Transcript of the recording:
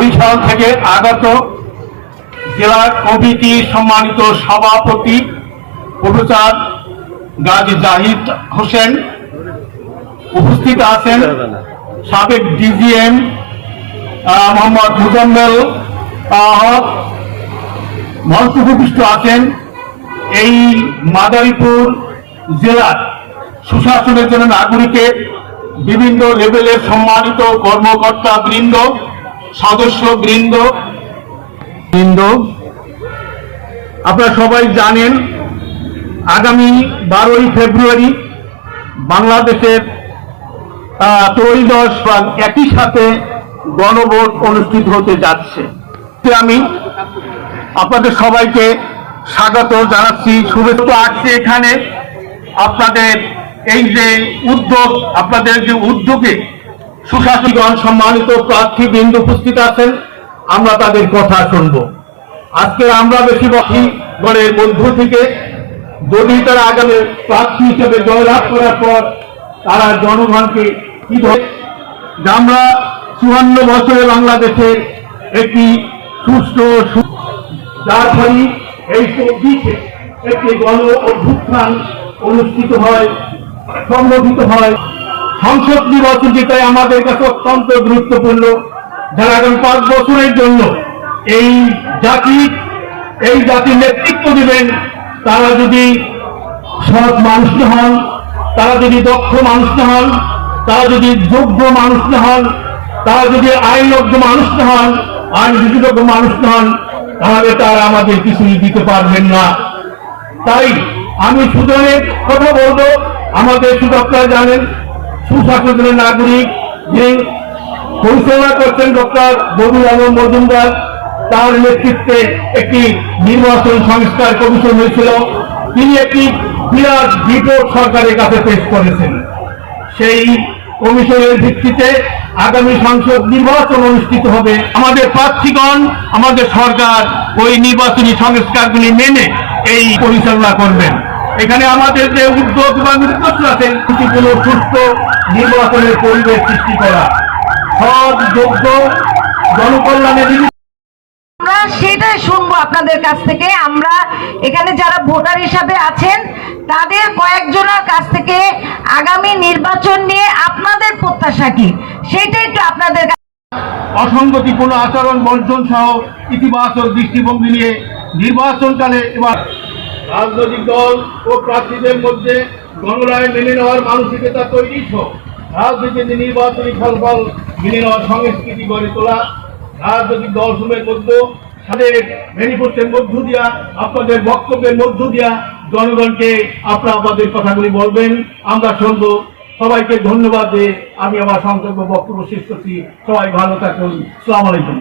বরিশাল থেকে আগত জেলা কমিটির সম্মানিত সভাপতি প্রফেসর গাজী জাহিদ হোসেন, উপস্থিত আছেন সাবেক ডিজিএম মোহাম্মদ মুজাম্মেল হক, মঞ্চ উপবিষ্ট আছেন এই মাদারীপুর জেলার সুশাসনের জন্য নাগরিকের বিভিন্ন লেভেলের সম্মানিত কর্মকর্তা বৃন্দ, সদস্য বৃন্দ। আপনারা সবাই জানেন আগামী 12ই ফেব্রুয়ারি বাংলাদেশের ত্রয়োদশ বা একই সাথে গণভোট অনুষ্ঠিত হতে যাচ্ছে। আমি আপনাদের সবাইকে স্বাগত জানাচ্ছি, শুভেচ্ছা আসছে এখানে। আপনাদের এই যে উদ্যোগ, আপনাদের যে উদ্যোগে সুশাসীগণ সম্মানিত প্রার্থীবৃন্দ উপস্থিত আছেন, আমরা তাদের কথা শুনব। আজকে আমরা বেশিরভাগী গণের মধ্য থেকে যদি তারা আগামী প্রার্থী হিসেবে জয়লাভ করার পর তারা জনগণকে কি ধরে আমরা 54 বছরে বাংলাদেশের একটি সুষ্ঠু যার ফলে এই 24-এ একটি গণ অভ্যুত্থান অনুষ্ঠিত হয়, সংগঠিত হয়। সংসদ নির্বাচন যেটাই আমাদের কাছে অত্যন্ত গুরুত্বপূর্ণ, যারা আগামী 5 বছরের জন্য এই জাতির নেতৃত্ব দেবেন, তারা যদি সৎ মানুষ না হন, তারা যদি দক্ষ মানুষ না হন, তারা যদি যোগ্য মানুষ না হন, তারা যদি আইনজ্ঞ মানুষ না হন, আইন বিশেষজ্ঞ মানুষ না হন, তাহলে তারা আমাদের কিছুই দিতে পারবেন না। তাই আমি সুজনের কথা বলবো, আমাদের শুধু আপনারা জানেন সুশাসনের নাগরিক যে পরিচালনা করছেন ডক্টর বদিউল আলম মজুমদার, তার নেতৃত্বে একটি নির্বাচন সংস্কার কমিশন হয়েছিল। তিনি একটি বিরাট রিপোর্ট সরকারের কাছে পেশ করেছেন। সেই কমিশনের ভিত্তিতে আগামী সংসদ নির্বাচন অনুষ্ঠিত হবে। আমাদের প্রার্থীগণ, আমাদের সরকার ওই নির্বাচনী সংস্কারগুলি মেনে এই পরিচালনা করবেন। এখানে আমাদের যে উদ্যোগ বা উদ্দেশ্য আছে কোনো সুস্থ নির্বাচনের পরিবেশ সৃষ্টি করা, সৎ যোগ্য জনকল্যাণে আমরা সেটাই শুনবো আপনাদের কাছ থেকে। আমরা এখানে যারা ভোটার হিসাবে আছেন তাদের কয়েকজনের কাছ থেকে আগামী নির্বাচন নিয়ে আপনাদের প্রত্যাশা কি, সেটাই একটু আপনাদের অসঙ্গতিপূর্ণ আচরণ বর্জন সহ ইতিবাচক দৃষ্টিভঙ্গি নিয়ে নির্বাচনকালে এবার রাজনৈতিক দল ও প্রার্থীদের মধ্যে গণরায় মেনে নেওয়ার মানসিকতা তৈরি সহ রাজনীতিতে নির্বাচনী ফলাফল মেনে নেওয়ার সংস্কৃতি গড়ে তোলা, রাজনৈতিক দলসমূহের মধ্যে তাদের ম্যানিফেস্টোর মধ্য দিয়া, আপনাদের বক্তব্যের মধ্য দিয়া জনগণকে আপনারা আপনাদের কথাগুলি বলবেন, আমরা শুনবো। সবাইকে ধন্যবাদ দিয়ে আমি আমার সংক্ষেপ বক্তব্য শেষ করছি। সবাই ভালো থাকুন। আসসালামু আলাইকুম।